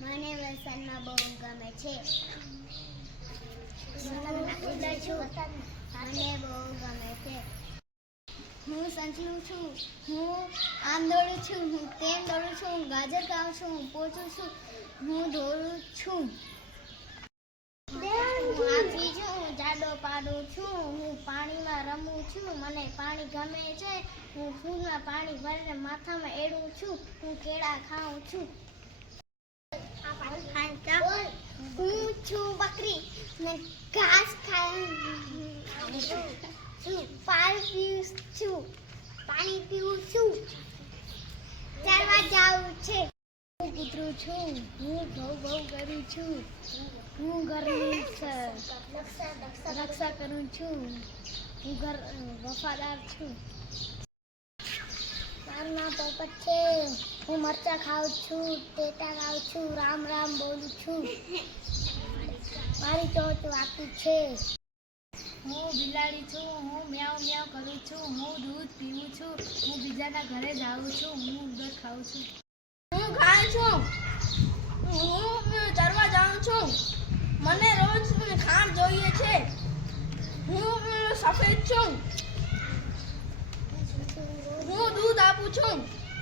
મને વરસાદમાં બહુ ગમે છે હું છું મને બહુ ગમે છે. હું સંચલું છું. હું આમ દોડું છું. હું તેમ દોડું છું ગાજર ખાઉં છું. પોચું છું. હું દોડું છું હું આપી છું હું જાડો પાડું છું, હું પાણીમાં રમું છું, મને પાણી ગમે છે, હું ફૂલમાં પાણી ભરીને માથામાં એડું છું, હું કેળા ખાઉં છું. હું છું બકરી, ને ઘાસ ખાઉં છું, પાણી પીઉં છું, પાણી પીઉં છું ચાલવા જાઉં છે હું કૂતરું છું. હું બહુ બહુ કરું છું. હું ઘરની રક્ષા કરું છું. હું ઘર વફાદાર છું. મારું નામ પોપટ છે. હું મરચા ખાઉં છું, ટેટા ખાઉં છું, રામ રામ બોલું છું. મારી ચોચ વાપી છે. હું બિલાડી છું. હું મ્યાઉ મ્યાઉ કરું છું. હું દૂધ પીવું છું. હું બીજાના ઘરે જાઉં છું. હું ઉંદર ખાઉં છું. છું. હું ચરવા જાઉં છું. મને રોજ ખાંડ જોઈએ છે. હું સફેદ છું. હું દૂધ આપું છું.